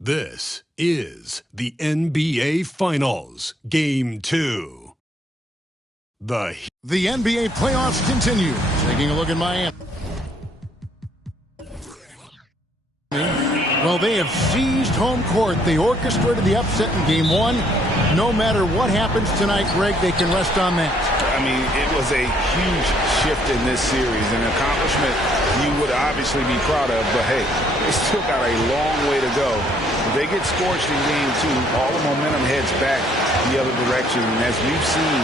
This is the NBA Finals, Game 2. The NBA playoffs continue. Taking a look at Miami. Well, they have seized home court. They orchestrated the upset in Game 1. No matter what happens tonight, Greg, they can rest on that. I mean, it was a huge shift in this series, an accomplishment you would obviously be proud of, but hey, they still got a long way to go. If they get scorched in Game 2, all the momentum heads back the other direction, and as we've seen,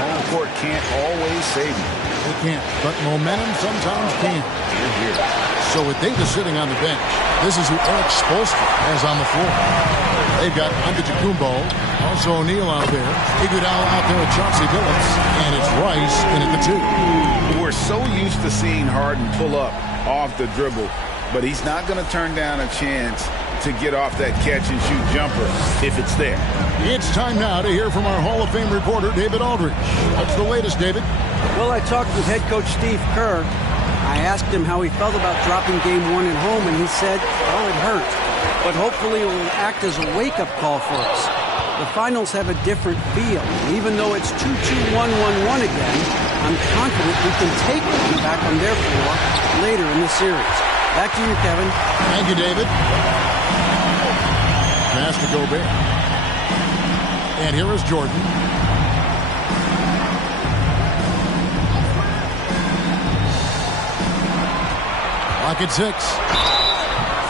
home court can't always save you. It can't, but momentum sometimes can. Here. So with Davis sitting on the bench, this is who Eric Spoelstra has on the floor. They've got Antetokounmpo, also O'Neal out there, Iguodala out there with Chauncey Billups, and it's Rice in at the 2. We're so used to seeing Harden pull up off the dribble, but he's not going to turn down a chance to get off that catch-and-shoot jumper if it's there. It's time now to hear from our Hall of Fame reporter, David Aldridge. What's the latest, David? Well, I talked with head coach Steve Kerr. I asked him how he felt about dropping Game 1 at home, and he said, well, it hurt. But hopefully it will act as a wake-up call for us. The finals have a different feel. Even though it's 2-2-1-1-1 again, I'm confident we can take them back on their floor later in the series. Back to you, Kevin. Thank you, David. Pass to Gobert. And here is Jordan. Clock at 6.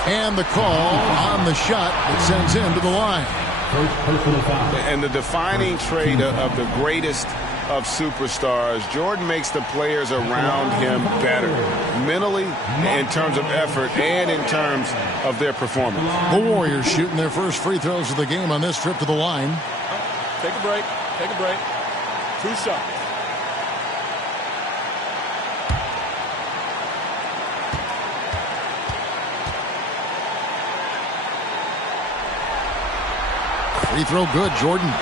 And the call on the shot that sends him to the line. And the defining trait of the greatest of superstars, Jordan makes the players around him better, mentally, in terms of effort, and in terms of their performance. The Warriors shooting their first free throws of the game on this trip to the line. Take a break. Take a break. 2 shots. Free throw good, Jordan.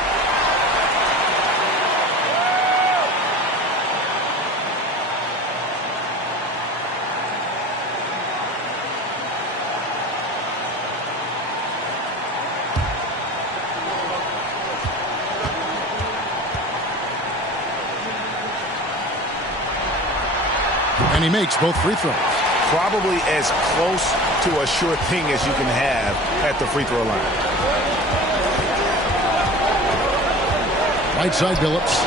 And he makes both free throws. Probably as close to a sure thing as you can have at the free throw line. Right side Billups.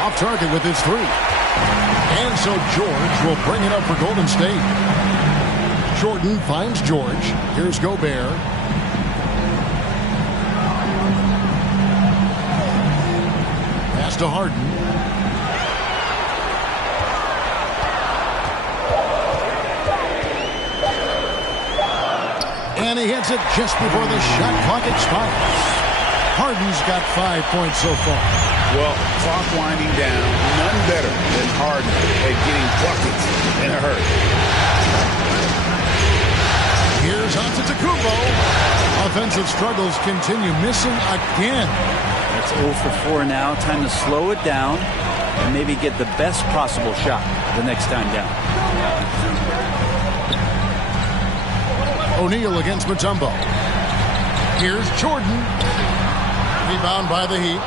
Off target with his 3. And so George will bring it up for Golden State. Jordan finds George. Here's Gobert. Pass to Harden. And he hits it just before the shot clock expires. Harden's got 5 points so far. Well, clock winding down, none better than Harden at getting buckets in a hurry. Here's Antetokounmpo. Offensive struggles continue, missing again. That's 0 for 4 now. Time to slow it down and maybe get the best possible shot the next time down. O'Neal against Mutombo. Here's Jordan. Rebound by the Heat.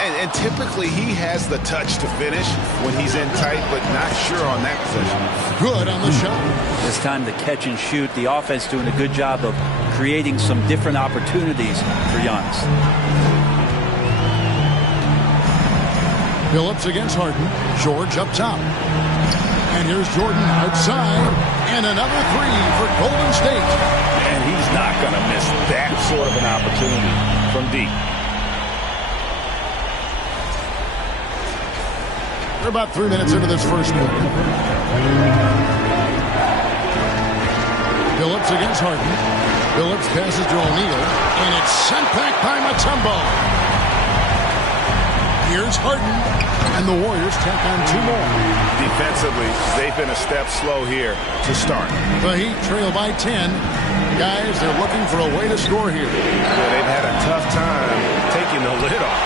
And typically he has the touch to finish when he's in tight, but not sure on that possession. Good on the shot. This time to catch and shoot. The offense doing a good job of creating some different opportunities for Giannis. Billups against Harden. George up top. And here's Jordan outside. And another 3 for Golden State. And he's not going to miss that sort of an opportunity from deep. We're about 3 minutes into this first quarter. Billups against Harden. Billups passes to O'Neal. And it's sent back by Mutombo. Here's Harden. And the Warriors tack on 2 more. Defensively, they've been a step slow here to start. The Heat trail by 10. Guys, they're looking for a way to score here. Well, they've had a tough time taking the lid off.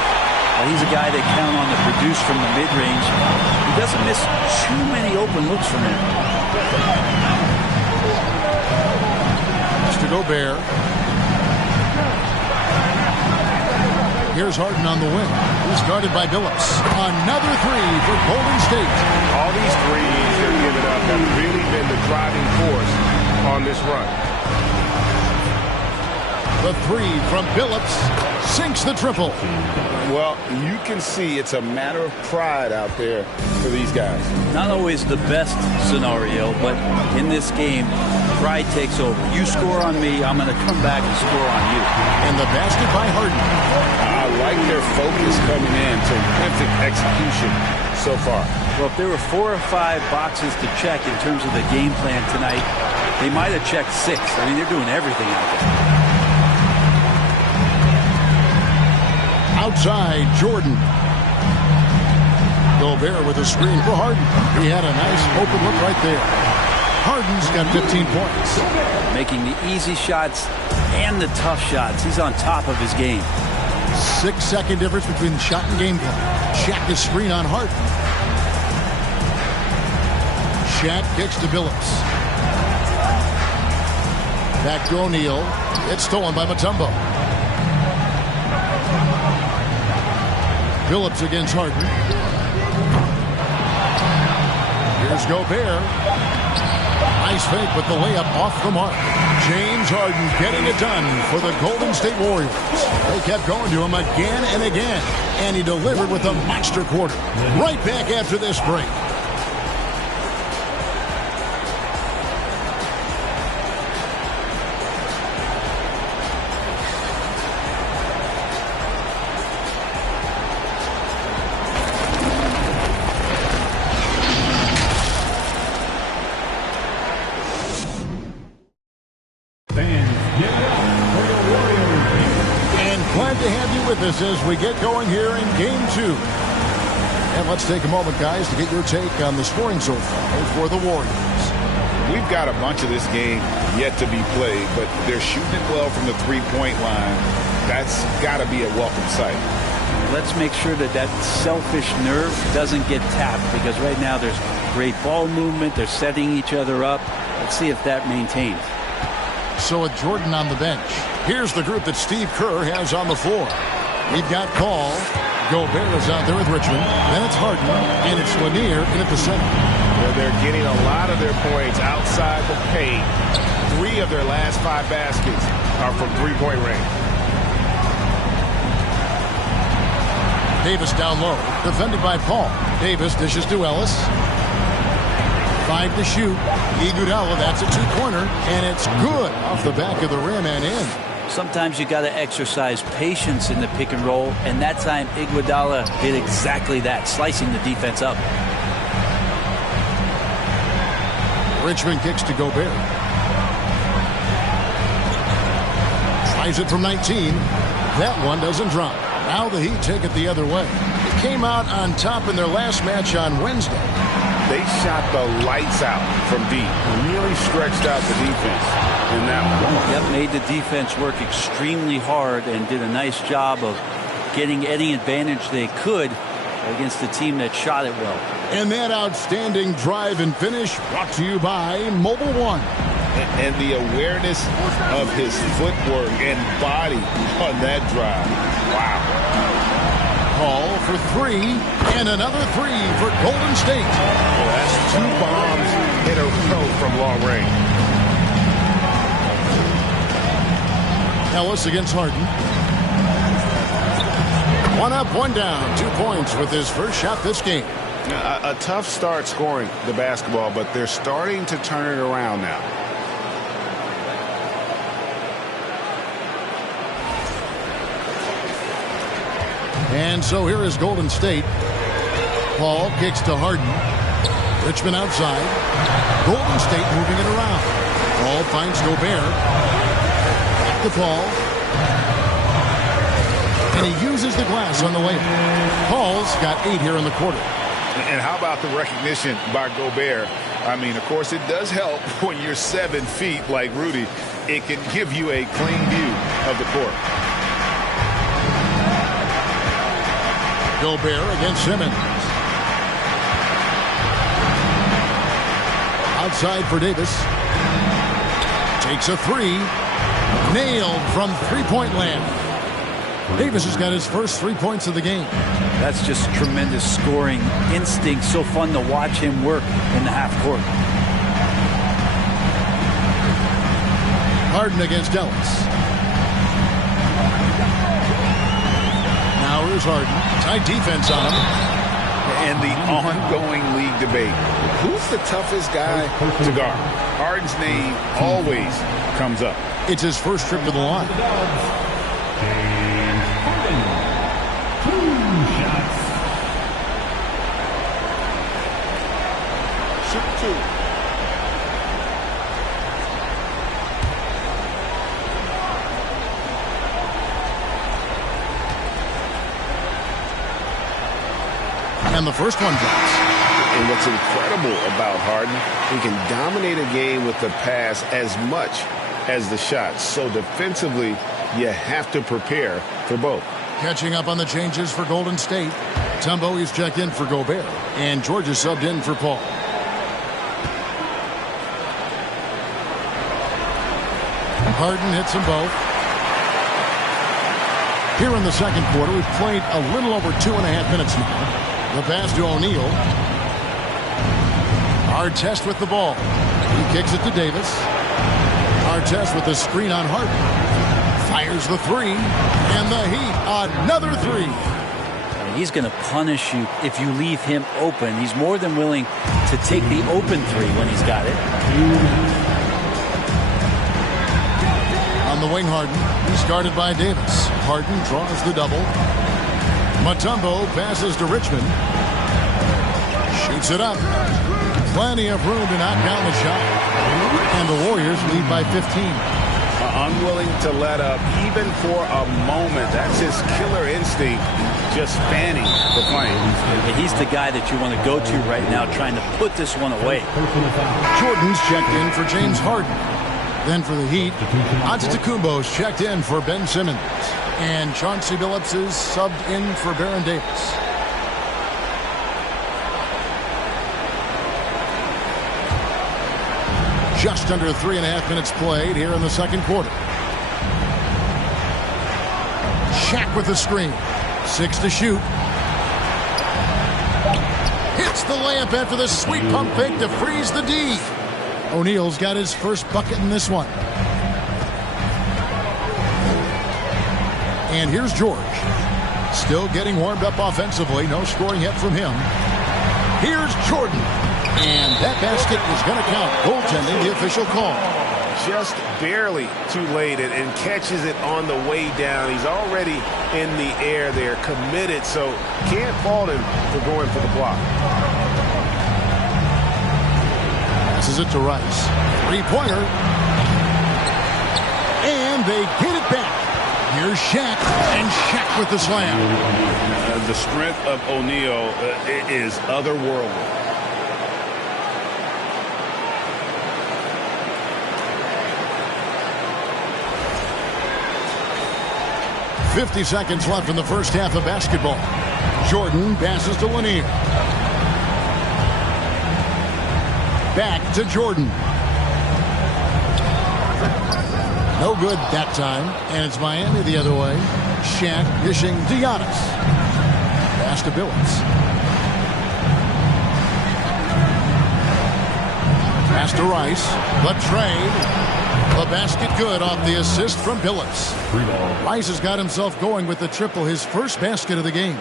Well, he's a guy they count on to produce from the mid-range. He doesn't miss too many open looks from him. To Gobert. Here's Harden on the wing. He's guarded by Billups. Another 3 for Golden State. All these threes they're giving up have really been the driving force on this run. The 3 from Billups sinks the triple. Well, you can see it's a matter of pride out there for these guys. Not always the best scenario, but in this game, pride takes over. You score on me, I'm going to come back and score on you. And the basket by Harden. I like their focus coming in. Terrific execution so far. Well, if there were 4 or 5 boxes to check in terms of the game plan tonight, they might have checked 6. I mean, they're doing everything out there. Outside, Jordan. Gobert with a screen for Harden. He had a nice open look right there. Harden's got 15 points. Making the easy shots and the tough shots. He's on top of his game. 6-second difference between the shot and game plan. Shaq is screen on Harden. Shaq kicks to Billups. Back to O'Neal. It's stolen by Mutombo. Billups against Harden. Here's Gobert. Nice fake, but the layup off the mark. James Harden getting it done for the Golden State Warriors. They kept going to him again and again, and he delivered with a monster quarter. Right back after this break. with us as we get going here in Game 2. And let's take a moment, guys, to get your take on the scoring so far for the Warriors. We've got a bunch of this game yet to be played, but they're shooting it well from the three-point line. That's got to be a welcome sight. Let's make sure that that selfish nerve doesn't get tapped, because right now there's great ball movement. They're setting each other up. Let's see if that maintains. So with Jordan on the bench, here's the group that Steve Kerr has on the floor. We've got Paul. Gobert is out there with Richmond. Then it's Harden, and it's Lanier in at the center. Well, they're getting a lot of their points outside the paint. 3 of their last 5 baskets are from three-point range. Davis down low, defended by Paul. Davis dishes to Ellis. 5 to shoot. Iguodala, that's a 2-pointer, and it's good off the back of the rim and in. Sometimes you got to exercise patience in the pick and roll, and that time Iguodala did exactly that, slicing the defense up. Richmond kicks to Gobert. Tries it from 19. That one doesn't drop. Now the Heat take it the other way. It came out on top in their last match on Wednesday. They shot the lights out from deep. Really stretched out the defense in that one. Yep, made the defense work extremely hard and did a nice job of getting any advantage they could against a team that shot it well. And that outstanding drive and finish brought to you by Mobile One. And the awareness of his footwork and body on that drive. Wow. Paul for 3, and another 3 for Golden State. Well, that's 2 bombs in a row from long range. Ellis against Harden. 1 up, 1 down. 2 points with his first shot this game. A tough start scoring the basketball, but they're starting to turn it around now. And so here is Golden State. Paul kicks to Harden. Richmond outside. Golden State moving it around. Paul finds Gobert. Back to Paul. And he uses the glass on the way. Paul's got 8 here in the quarter. And how about the recognition by Gobert? I mean, of course, it does help when you're 7 feet like Rudy. It can give you a clean view of the court. Gobert against Simmons. Outside for Davis. Takes a 3. Nailed from three-point land. Davis has got his first 3 points of the game. That's just tremendous scoring instinct. So fun to watch him work in the half court. Harden against Ellis. Now here's Harden. Tight defense on him. And the ongoing league debate. Who's the toughest guy to guard? Harden's name always comes up. It's his first trip to the line. Shoot 2. And the first one drops. And what's incredible about Harden, he can dominate a game with the pass as much as the shot. So defensively, you have to prepare for both. Catching up on the changes for Golden State. Tumbo is checked in for Gobert. And George is subbed in for Paul. Harden hits them both. Here in the second quarter, we've played a little over 2.5 minutes now. The pass to O'Neal. Artest with the ball. He kicks it to Davis. Artest with the screen on Harden. Fires the 3. And the Heat, another 3. He's going to punish you if you leave him open. He's more than willing to take the open 3 when he's got it. On the wing, Harden. He's guarded by Davis. Harden draws the double. Mutombo passes to Richmond. Shoots it up. Plenty of room to knock down the shot. And the Warriors lead by 15. unwilling to let up even for a moment. That's his killer instinct, just fanning the flame. He's the guy that you want to go to right now, trying to put this one away. Jordan's checked in for James Harden. Then for the Heat, Antetokounmpo's checked in for Ben Simmons. And Chauncey Billups is subbed in for Baron Davis. Just under 3.5 minutes played here in the second quarter. Shaq with the screen. 6 to shoot. Hits the layup after the sweet pump fake to freeze the D. O'Neal's got his first bucket in this one. And here's George. Still getting warmed up offensively. No scoring yet from him. Here's Jordan. And that basket is going to count. Goaltending, the official call. Just barely too late and catches it on the way down. He's already in the air there, committed, so can't fault him for going for the block. Passes it to Rice. Three-pointer. And they get it back. Here's Shaq, and Shaq with the slam. The strength of O'Neal is otherworldly. 50 seconds left in the first half of basketball. Jordan passes to Lanier. Back to Jordan. No good that time, and it's Miami the other way. Shaq dishing to Giannis. Pass to Billups. Pass to Rice. The trade. The basket good off the assist from Billups. Rice has got himself going with the triple, his first basket of the game.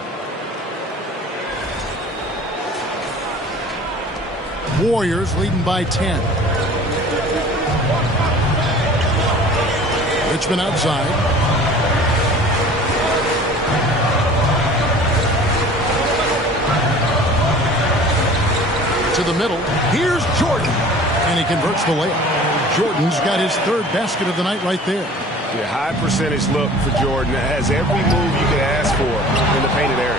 Warriors leading by 10. Richmond outside. To the middle. Here's Jordan. And he converts the layup. Jordan's got his third basket of the night right there. Yeah, high percentage look for Jordan. It has every move you could ask for in the painted area.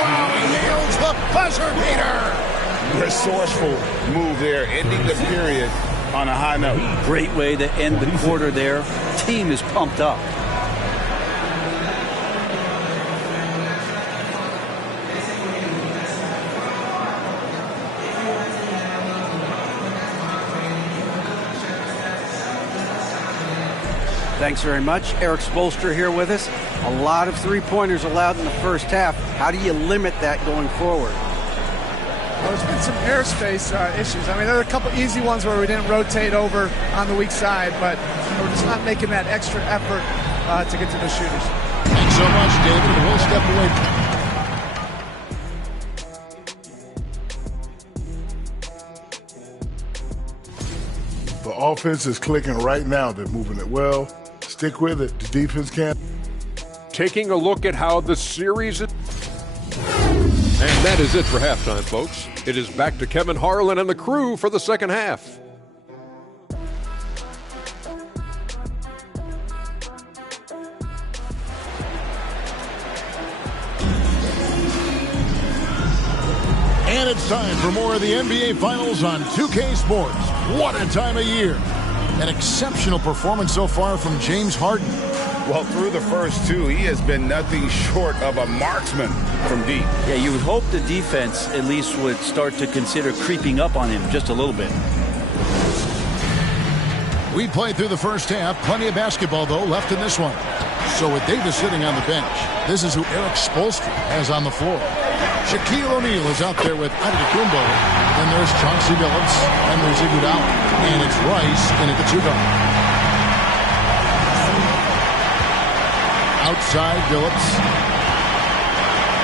Wow, he nails the buzzer beater. Resourceful move there, ending the period on a high note. Great way to end the quarter there. Team is pumped up. Thanks very much. Eric Spoelstra here with us. A lot of three-pointers allowed in the first half. How do you limit that going forward? Well, there's been some airspace issues. I mean, there are a couple easy ones where we didn't rotate over on the weak side, but we're just not making that extra effort to get to the shooters. Thanks so much, David. We'll step away from The offense is clicking right now. They're moving it well. Stick with it. The defense can't. Taking a look at how the series is. And that is it for halftime, folks. It is back to Kevin Harlan and the crew for the second half. And it's time for more of the NBA Finals on 2K Sports. What a time of year. An exceptional performance so far from James Harden. Well, through the first two, he has been nothing short of a marksman from deep. Yeah, you would hope the defense at least would start to consider creeping up on him just a little bit. We played through the first half. Plenty of basketball, though, left in this one. So with Davis sitting on the bench, this is who Eric Spoelstra has on the floor. Shaquille O'Neal is out there with Antetokounmpo. Then there's Chauncey Billups, and there's Iguodala. And it's Rice in at the two-guard. Outside Billups.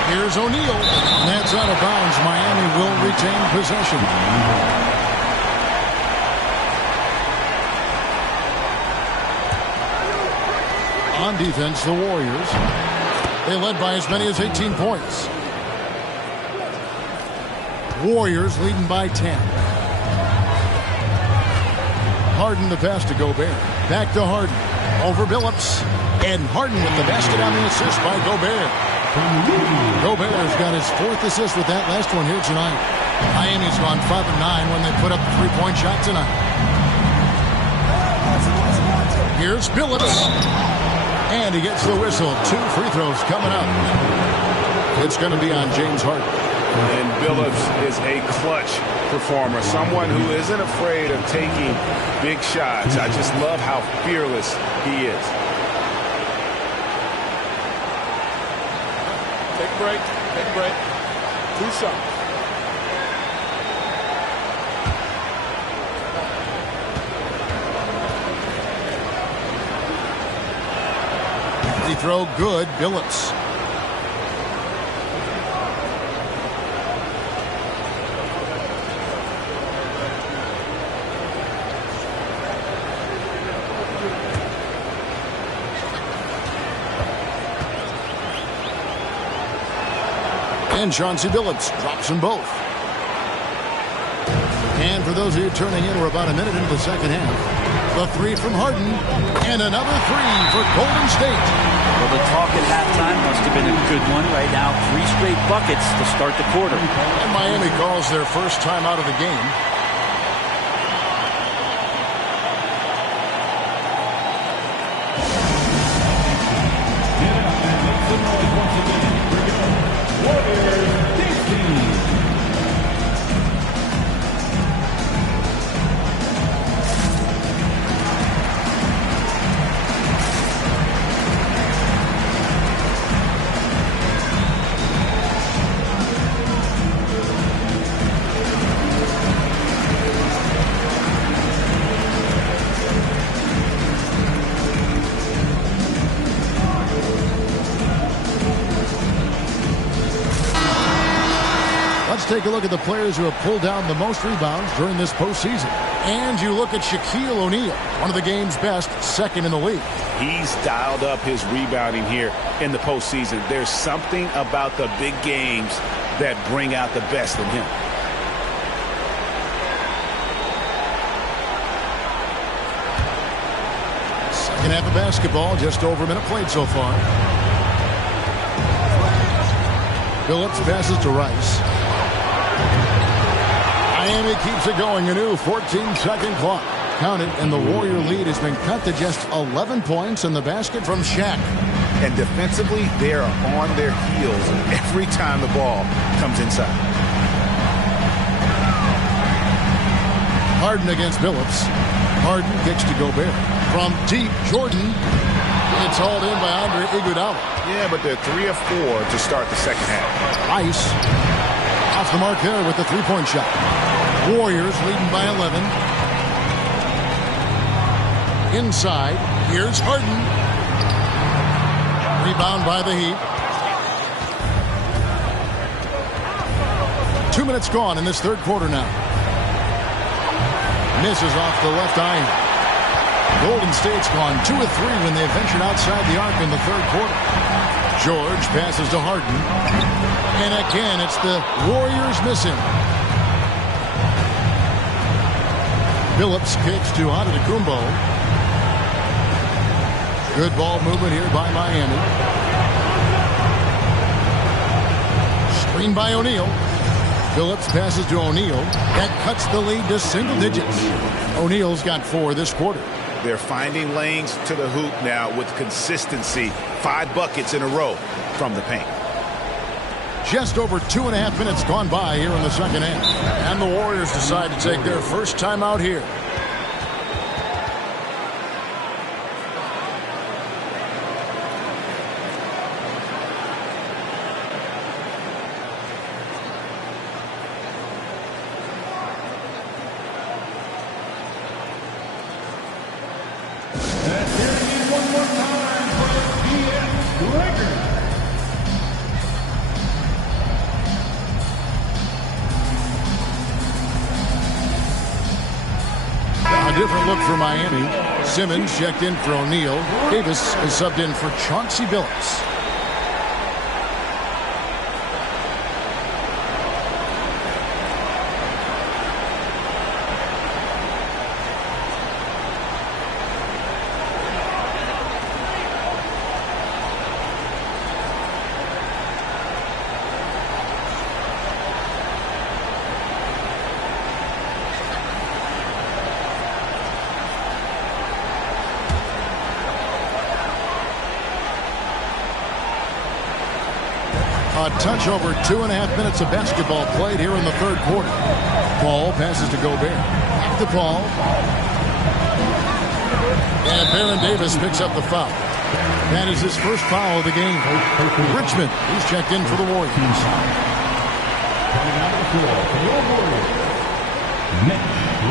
Here's O'Neal. And that's out of bounds. Miami will retain possession. On defense, the Warriors. They led by as many as 18 points. Warriors leading by 10. Harden the pass to Gobert. Back to Harden. Over Billups. And Harden with the basket on the assist by Gobert. Gobert's got his 4th assist with that last one here tonight. Miami's gone 5 of 9 when they put up the 3-point shot tonight. Here's Billups. And he gets the whistle. 2 free throws coming up. It's going to be on James Harden. And Billups is a clutch performer, someone who isn't afraid of taking big shots. I just love how fearless he is. Take a break. Take a break. 2 shots. Free throw good. Billups. And Chauncey Billups drops them both. And for those of you turning in, we're about a minute into the second half. The 3 from Harden. And another 3 for Golden State. Well, the talk at halftime must have been a good one. Right now, 3 straight buckets to start the quarter. And Miami calls their first time out of the game. Take a look at the players who have pulled down the most rebounds during this postseason. And you look at Shaquille O'Neal, one of the game's best, 2nd in the league. He's dialed up his rebounding here in the postseason. There's something about the big games that bring out the best in him. Second half of basketball, just over a minute played so far. Billups passes to Rice. Miami keeps it going. A new 14-second clock. Counted, and the Warrior lead has been cut to just 11 points in the basket from Shaq. And defensively, they are on their heels every time the ball comes inside. Harden against Billups. Harden kicks to Gobert. From deep, Jordan. It's hauled in by Andre Iguodala. Yeah, but they're 3 of 4 to start the second half. Ice. Off the mark there with the 3-point shot. Warriors leading by 11. Inside. Here's Harden. Rebound by the Heat. 2 minutes gone in this third quarter now. Misses off the left eye. Golden State's gone 2 of 3 when they ventured outside the arc in the third quarter. George passes to Harden. And again, it's the Warriors missing. Billups kicks to Antetokounmpo. Good ball movement here by Miami. Screen by O'Neal. Billups passes to O'Neal. That cuts the lead to single digits. O'Neal's got 4 this quarter. They're finding lanes to the hoop now with consistency. 5 buckets in a row from the paint. Just over 2.5 minutes gone by here in the second half. And the Warriors decide to take their first time out here. Different look for Miami. Simmons checked in for O'Neal. Davis is subbed in for Chauncey Billups. A touch over 2.5 minutes of basketball played here in the third quarter. Paul passes to Gobert. Back to Paul. And Baron Davis picks up the foul. That is his first foul of the game. Richmond, he's checked in for the Warriors.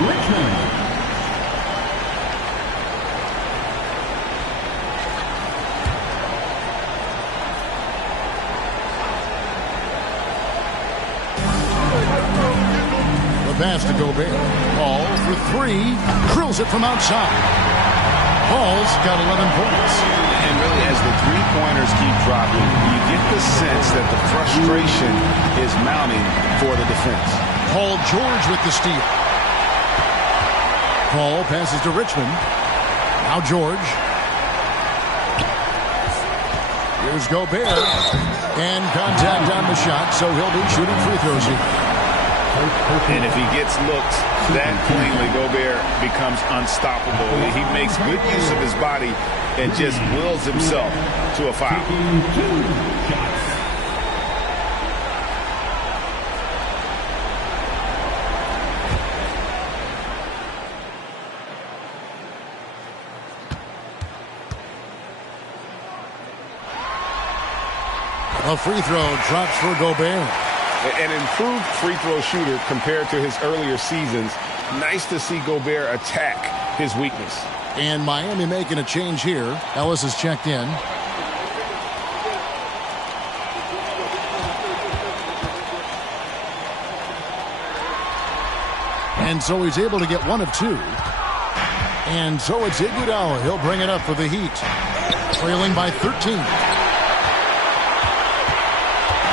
Richmond. Pass to Gobert. Paul for three. Drills it from outside. Paul's got 11 points. And really, as the three-pointers keep dropping, you get the sense that the frustration is mounting for the defense. Paul George with the steal. Paul passes to Richmond. Now George. Here's Gobert. And contact on the shot, so he'll be shooting free throws here. And if he gets looks that cleanly, Gobert becomes unstoppable. He makes good use of his body and just wills himself to a foul. A free throw drops for Gobert. An improved free throw shooter compared to his earlier seasons. Nice to see Gobert attack his weakness. And Miami making a change here. Ellis is checked in. And so he's able to get one of two. And so it's Iguodala. He'll bring it up for the Heat. Trailing by 13.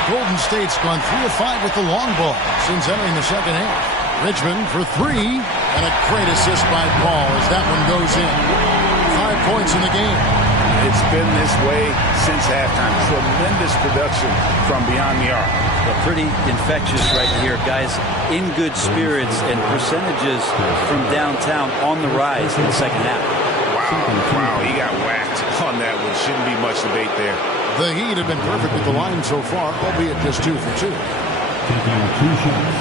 Golden State's gone 3 of 5 with the long ball since entering the second half. Richmond for three, and a great assist by Paul as that one goes in. 5 points in the game. It's been this way since halftime. Tremendous production from beyond the arc. Pretty infectious right here, guys. In good spirits and percentages from downtown on the rise in the second half. Wow, he got whacked on that one. Shouldn't be much debate there. The Heat have been perfect with the line so far, albeit just 2 for 2. Taking 2 shots.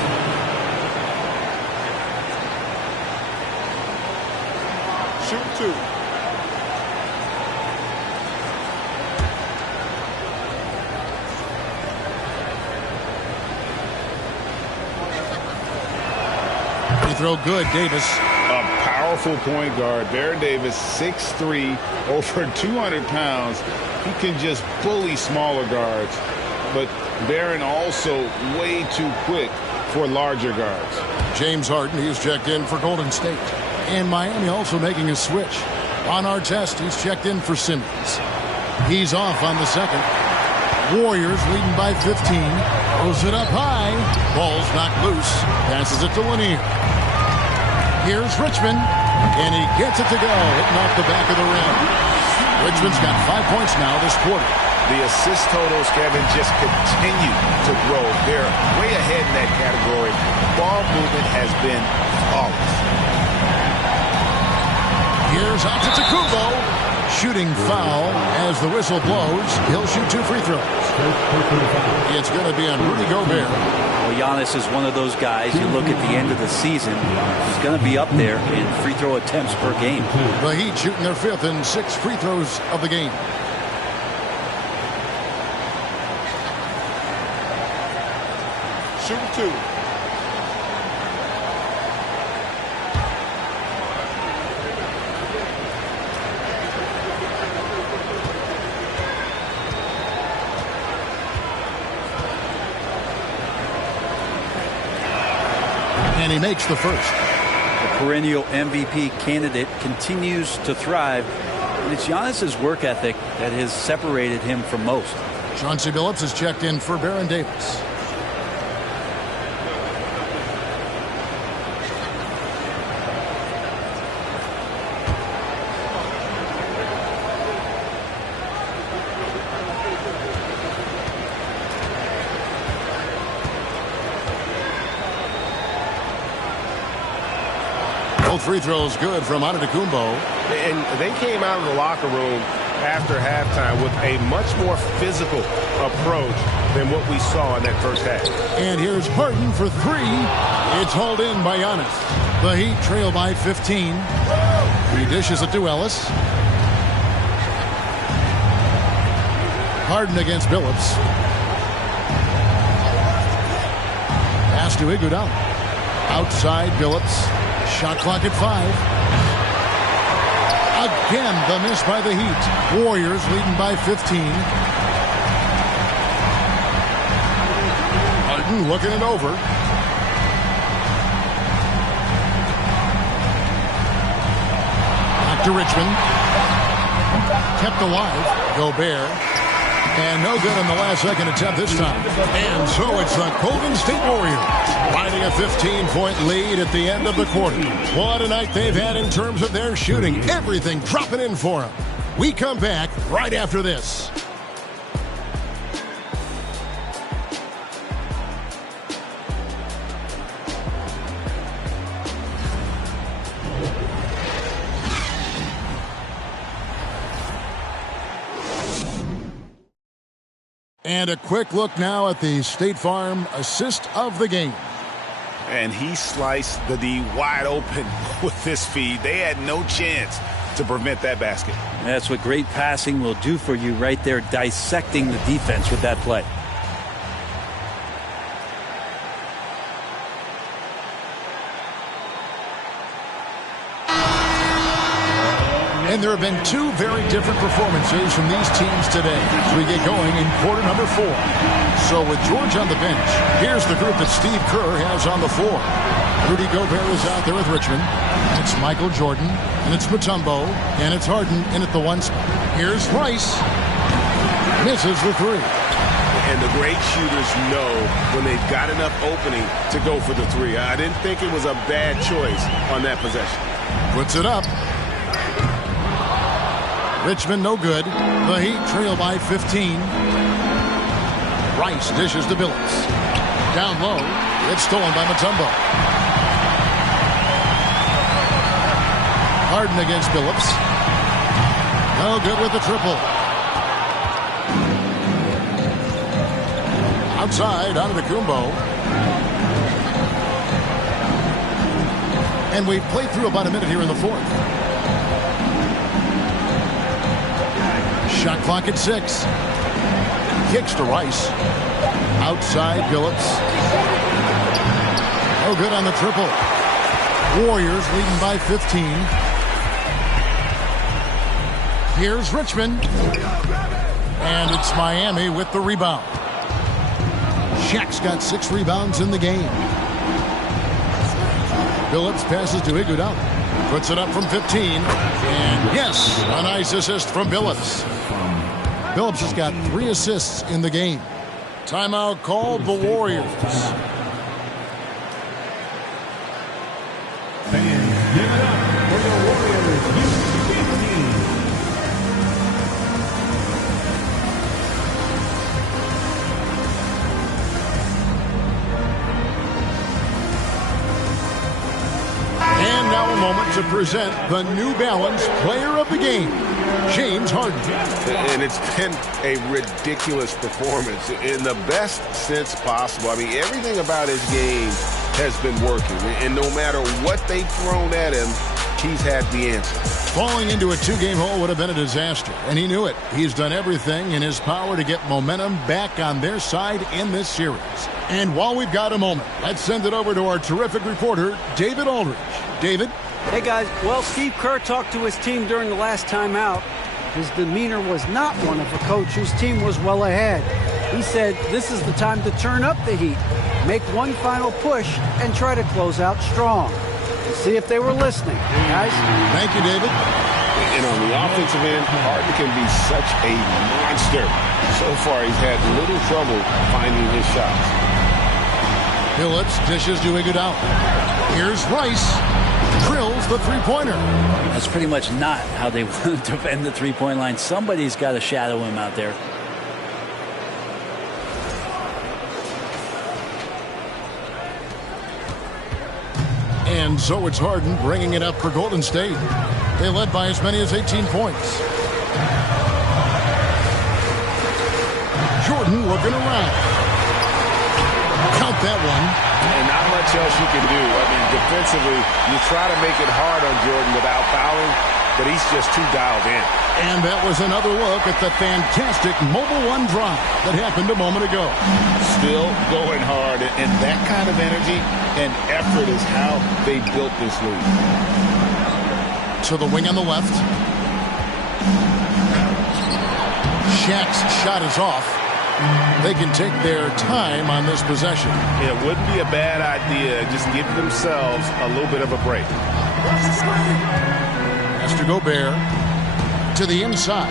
Shoot 2. Free throw good, Davis. A powerful point guard. Baron Davis, 6'3", over 200 pounds. He can just bully smaller guards, but Baron also way too quick for larger guards. James Harden, he's checked in for Golden State. And Miami also making a switch. On our test, he's checked in for Simmons. He's off on the second. Warriors leading by 15. Throws it up high. Ball's knocked loose. Passes it to Lanier. Here's Richmond. And he gets it to go. Hitting off the back of the rim. Richmond's got 5 points now this quarter. The assist totals, Kevin, just continue to grow. They're way ahead in that category. Ball movement has been flawless. Here's Antetokounmpo. Shooting foul as the whistle blows. He'll shoot 2 free throws. It's going to be on Rudy Gobert. Well, Giannis is one of those guys. You look at the end of the season, he's going to be up there in free throw attempts per game. The Heat shooting their 5th and 6th free throws of the game. Shoot 2. And he makes the first. The perennial MVP candidate continues to thrive. And it's Giannis's work ethic that has separated him from most. Chauncey Billups is checked in for Baron Davis. Both free throws good from Antetokounmpo. And they came out of the locker room after halftime with a much more physical approach than what we saw in that first half. And here's Harden for three. It's hauled in by Giannis. The Heat trail by 15. He dishes it to Ellis. Harden against Billups. Pass to Iguodala. Outside Billups. Shot clock at 5. Again, the miss by the Heat. Warriors leading by 15. Harden looking it over. Back to Richmond. Kept alive. Gobert. And no good on the last second attempt this time. And so it's the Golden State Warriors finding a 15-point lead at the end of the quarter. What a night they've had in terms of their shooting. Everything dropping in for them. We come back right after this. And a quick look now at the State Farm assist of the game. And he sliced the D wide open with this feed. They had no chance to prevent that basket. That's what great passing will do for you right there, dissecting the defense with that play. And there have been two very different performances from these teams today as we get going in quarter number 4. So with George on the bench, here's the group that Steve Kerr has on the floor. Rudy Gobert is out there with Richmond. It's Michael Jordan, and it's Mutombo, and it's Harden in at the 1 spot. Here's Rice. Misses the 3. And the great shooters know when they've got enough opening to go for the 3. I didn't think it was a bad choice on that possession. Puts it up. Richmond no good. The Heat trail by 15. Rice dishes to Billups. Down low. It's stolen by Mutombo. Harden against Billups. No good with the triple. Outside, Antetokounmpo. And we've played through about a minute here in the 4th. Shot clock at 6. Kicks to Rice. Outside Billups. No good on the triple. Warriors leading by 15. Here's Richmond. And it's Miami with the rebound. Shaq's got 6 rebounds in the game. Billups passes to Iguodala. Puts it up from 15. And yes, a nice assist from Billups. Billups has got 3 assists in the game. Timeout called the Warriors. And give it up for the Warriors U15. And now a moment to present the New Balance Player of the Game, James Harden. And it's been a ridiculous performance in the best sense possible. I mean, everything about his game has been working. And no matter what they've thrown at him, he's had the answer. Falling into a 2-game hole would have been a disaster, and he knew it. He's done everything in his power to get momentum back on their side in this series. And while we've got a moment, let's send it over to our terrific reporter, David Aldridge. David? Hey, guys. Well, Steve Kerr talked to his team during the last timeout. His demeanor was not one of a coach whose team was well ahead. He said this is the time to turn up the heat, make one final push, and try to close out strong. Let's see if they were listening, guys. Thank you, David. And on the offensive end, Harden can be such a monster. So far, he's had little trouble finding his shots. Billups dishes to Iguodala. Here's Rice. Drills the 3-pointer. That's pretty much not how they want to defend the 3-point line. Somebody's got to shadow him out there. And so it's Harden bringing it up for Golden State. They led by as many as 18 points. Jordan looking around. Count that one. And not much else you can do. I mean, defensively, you try to make it hard on Jordan without fouling, but he's just too dialed in. And that was another look at the fantastic Mobile One drive that happened a moment ago. Still going hard, and that kind of energy and effort is how they built this league. To the wing on the left. Shaq's shot is off. They can take their time on this possession. It wouldn't be a bad idea. Just give themselves a little bit of a break. Has to go Bear. To the inside.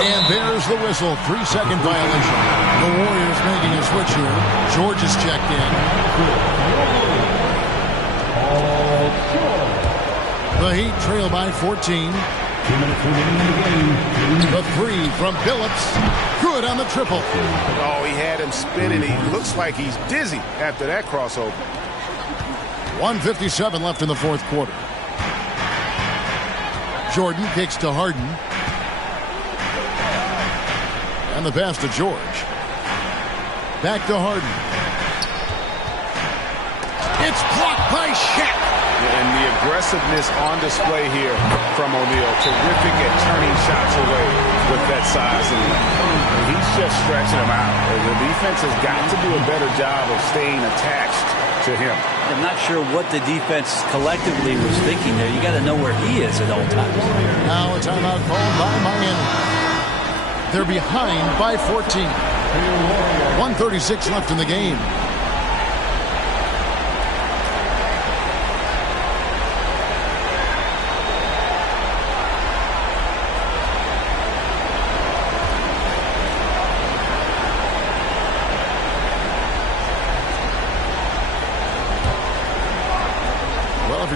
And there's the whistle. 3-second violation. The Warriors making a switch here. George is checked in. The Heat trail by 14. 2 minutes remaining in the game. The three from Billups. Good on the triple. Oh, he had him spinning. He looks like he's dizzy after that crossover. 1:57 left in the fourth quarter. Jordan kicks to Harden. And the pass to George. Back to Harden. It's blocked by Shaq. And the aggressiveness on display here from O'Neal. Terrific at turning shots away with that size and length. He's just stretching them out. The defense has got to do a better job of staying attached to him. I'm not sure what the defense collectively was thinking there. You got to know where he is at all times. Now a timeout called by Miami. They're behind by 14. 1:36 left in the game.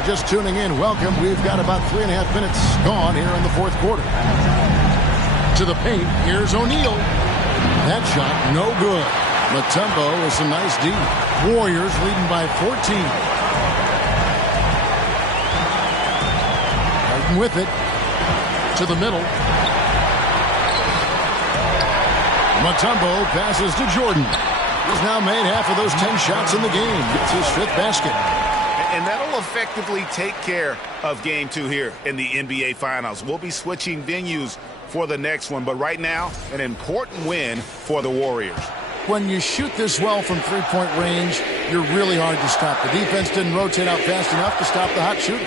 Just tuning in, welcome. We've got about 3.5 minutes gone here in the fourth quarter. To the paint, here's O'Neal. That shot, no good. Mutombo with some nice D. Warriors leading by 14. Harden with it. To the middle. Mutombo passes to Jordan. He's now made half of those 10 shots in the game. It's his fifth basket. And that'll effectively take care of game two here in the NBA Finals. We'll be switching venues for the next one, but right now, an important win for the Warriors. When you shoot this well from three-point range, you're really hard to stop. The defense didn't rotate out fast enough to stop the hot shooter.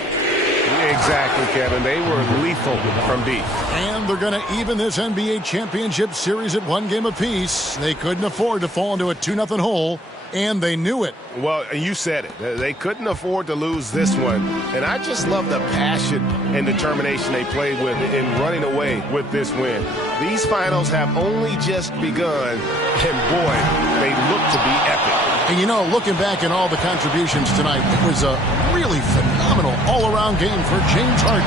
Exactly, Kevin. They were lethal from deep. And they're going to even this NBA championship series at one game apiece. They couldn't afford to fall into a 2-0 hole. And they knew it. Well, you said it. They couldn't afford to lose this one. And I just love the passion and determination they played with in running away with this win. These finals have only just begun. And boy, they look to be epic. And you know, looking back at all the contributions tonight, it was a really phenomenal all-around game for James Harden.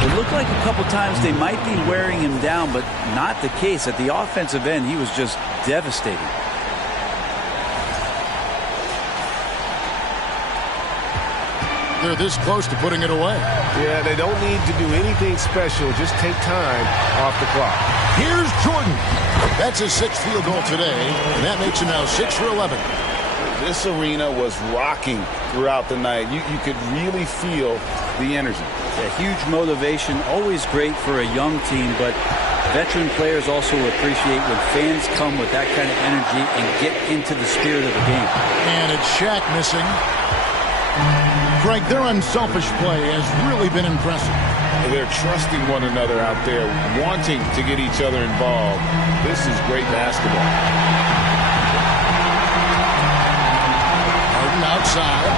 It looked like a couple times they might be wearing him down, but not the case. At the offensive end, he was just devastating. They're this close to putting it away. Yeah, they don't need to do anything special. Just take time off the clock. Here's Jordan. That's his sixth field goal today, and that makes him now 6 for 11. This arena was rocking throughout the night. You could really feel the energy. A huge motivation, always great for a young team, but veteran players also appreciate when fans come with that kind of energy and get into the spirit of the game. And it's Shaq missing. Greg, their unselfish play has really been impressive. They're trusting one another out there, wanting to get each other involved. This is great basketball. Harden outside.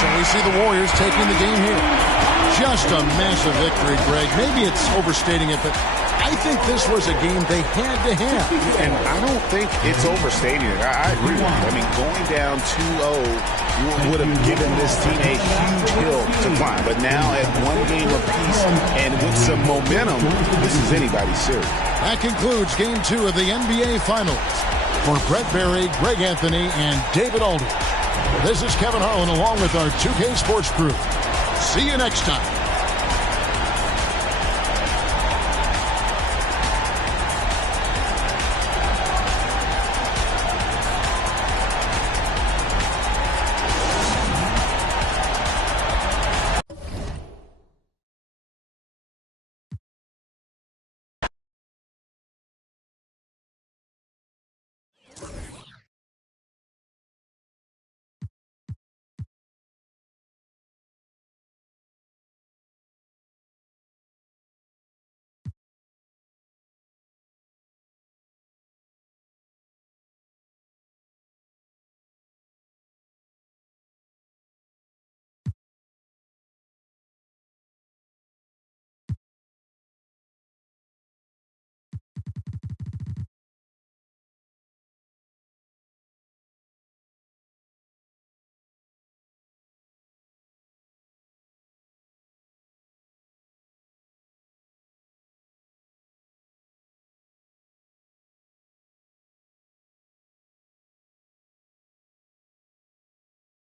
So we see the Warriors taking the game here. Just a massive victory, Greg. Maybe it's overstating it, but I think this was a game they had to have. And I don't think it's overstating it. I agree with you. I mean, going down 2-0 would have given this team a huge hill to climb. But now at one game apiece and with some momentum, this is anybody's series. That concludes Game 2 of the NBA Finals. For Brett Berry, Greg Anthony, and David Aldridge, this is Kevin Harlan along with our 2K Sports crew. See you next time.